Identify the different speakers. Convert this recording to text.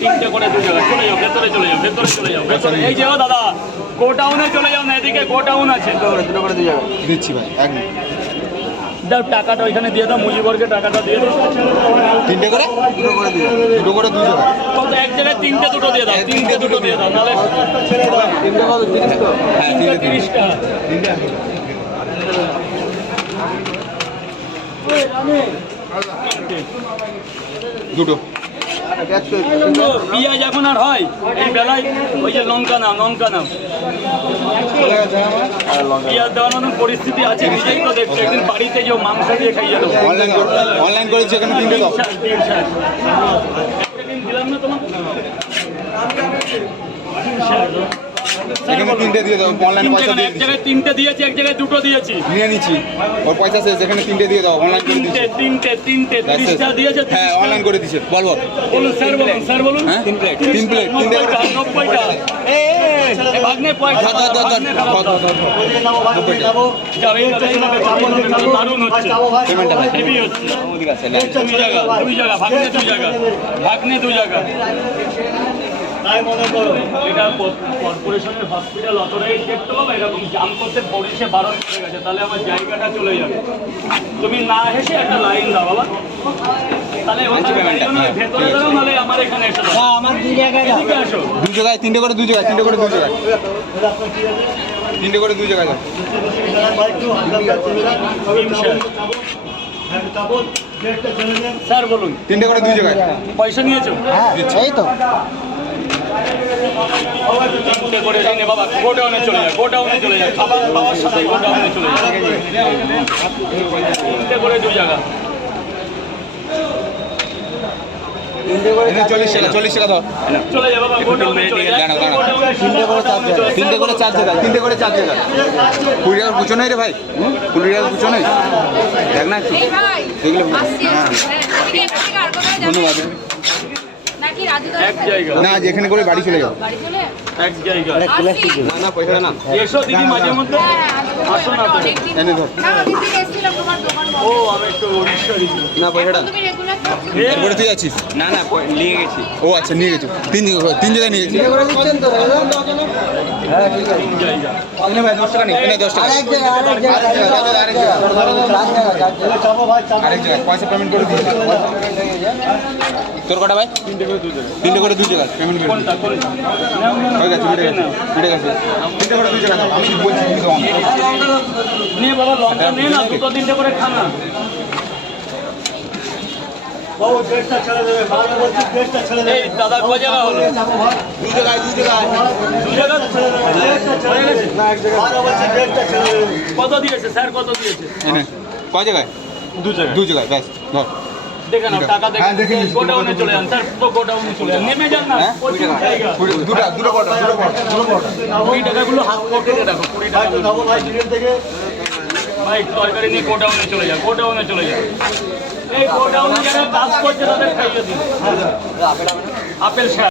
Speaker 1: তিনটে করে দু জায়গা চলে যাও ভেতরে চলে যাও ভেতরে চলে যাও ভেতরে। এই যে দাদা গোডাউনে চলে যাও না এদিকে গোডাউন আছে।
Speaker 2: দুটো করে দিচ্ছি ভাই এক
Speaker 1: দাও টাকাটা ওইখানে দিয়ে দাও মুজিবরকে টাকাটা দিয়ে দাও।
Speaker 2: তিনটে করে? দুটো করে দিয়ে দুটো করে দুই জায়গায়
Speaker 1: কত এক জায়গায় তিনটে দুটো দিয়ে দাও তিনটে দুটো দিয়ে দাও নাহলে
Speaker 2: তিনটে কত তিরিশ তো হ্যাঁ
Speaker 1: তিনটে
Speaker 2: তিনটে তিরিশ
Speaker 1: তিরিশ টাকা
Speaker 2: দুটো।
Speaker 1: পিঁয়াজ এখন আর হয়? এই বেলায় ওই যে লঙ্কা নাও লঙ্কা নাও পিঁয়াজ মতন পরিস্থিতি আছে নিজেই তো দেখছ। একদিন বাড়িতে যে মাংস দিয়ে খাইয়ে দেবো।
Speaker 2: অনলাইন করেছি এখানে দাও
Speaker 1: দিলাম না তোমার।
Speaker 2: এখানে তিনটে দিয়ে দাও অনলাইন পয়সা দিয়ে
Speaker 1: এক জায়গায় তিনটে দিয়েছি এক জায়গায় দুটো দিয়েছি।
Speaker 2: নিয়ে নিচ্ছি। ওর পয়সা শেষ এখানে তিনটে দিয়ে দাও অনলাইন করে
Speaker 1: তিনটে
Speaker 2: দিচ্ছি
Speaker 1: তিনটে তিনটে তিরিশটা দিয়েছে
Speaker 2: হ্যাঁ অনলাইন করে দিচ্ছে। বল বল।
Speaker 1: বলুন স্যার বলুন স্যার বলুন।
Speaker 2: হ্যাঁ? তিন plate, তিন plate, তিনটে করে-
Speaker 1: নব্বইটা, নব্বইটা। এ, এ, এ, ভাগ্নে পয়সা দাও। দাও, দাও, চাপো না, চাপো, দারুণ হচ্ছে।
Speaker 2: পেমেন্টটা ভাই।
Speaker 1: হেভি হচ্ছে। দুই জায়গা, দুই জায়গা, ভাগ্নে দুই জায়গা। ভাগ্নে দুই জায়গা। এটা কর্পোরেশনের হসপিটাল অথরাইজ দেখতে পাবো এরকম জাম করতে পুলিশে বারণ করে গেছে তাহলে আমার জায়গাটা চলে যাবে। তুমি না হেসে একটা লাইন দাও বাবা
Speaker 2: দুই জায়গায় তিনটে করে দুই জায়গায় তিনটে করে দুই জায়গায়। তিনটে করে দুই জায়গায়
Speaker 1: স্যার বলুন।
Speaker 2: তিনটে করে দুই জায়গায়।
Speaker 1: পয়সা নিয়েছো
Speaker 3: এই তো।
Speaker 1: তিনটে করে এই বাবা গোডাউনে চলে যায় গোডাউনে চলে যায় খাবার পাওয়ার সাথে গোডাউনে চলে যায়। তিনটে করে দু জায়গা। তিনটে করে চার জায়গা।
Speaker 2: তিনটে করে চার জায়গায় কুড়ি টাকার পুজো নেই রে ভাই? কুড়ি টাকার পুজো নেই? দেখ না একটু।
Speaker 4: ভাই
Speaker 2: দেখলে হ্যাঁ।
Speaker 4: হ্যাঁ, যাবে?
Speaker 2: ধন্যবাদ
Speaker 4: নাকি রাজু
Speaker 1: এক জায়গা
Speaker 2: না যেখানে করে বাড়ি চলে যাও।
Speaker 4: বাড়ি চলে?
Speaker 1: এক জায়গা
Speaker 2: না না পয়সাটা না
Speaker 1: আসো না। ও
Speaker 2: না পয়সাটা? এরপরে তুই আছিস না না নিয়ে গেছি ও আচ্ছা নিয়ে গেছি তিন তিন জায়গায় নিয়ে গেছি
Speaker 1: জায়গা
Speaker 2: পয়সা পেমেন্ট করে তোর কটা ভাই
Speaker 1: তিনটে করে দু জায়গা
Speaker 2: তিনটে করে দুই জায়গায় পেমেন্ট করে হয়ে গেছে মিটে গেছে মিটে গেছে। তিনটে করে দুই জায়গায় আমি বলছি কিন্তু
Speaker 1: বাবা লঙ্কা নে না দুটো তিনটে করে খা না। দাদা ক জায়গা হলো?
Speaker 2: জায়গায় জায়গায়।
Speaker 1: দু কত দিয়েছে স্যার কত দিয়েছে?
Speaker 2: এনে কয় জায়গায়?
Speaker 1: দু জায়গা
Speaker 2: দুই জায়গায় ব্যাস ধর।
Speaker 1: দেখে নাও টাকা
Speaker 2: হ্যাঁ, দেখে
Speaker 1: গোডাউনে চলে যান স্যার তো গোডাউনে চলে যান। নেমে যান না
Speaker 2: হ্যাঁ?
Speaker 1: প্রচুর জায়গা
Speaker 2: কুড়ি- দুটো কটা দুটো কটা দুটো কটা
Speaker 1: কুড়ি টাকাগুলো হাত পকেটে রাখো কুড়ি টাকা। ভাই তরকারি নিয়ে গোডাউনে চলে যান গোডাউনে চলে যান। এই গোডাউনে যারা কাজ করছে তাদের খাইয়ে দিন। Apple sir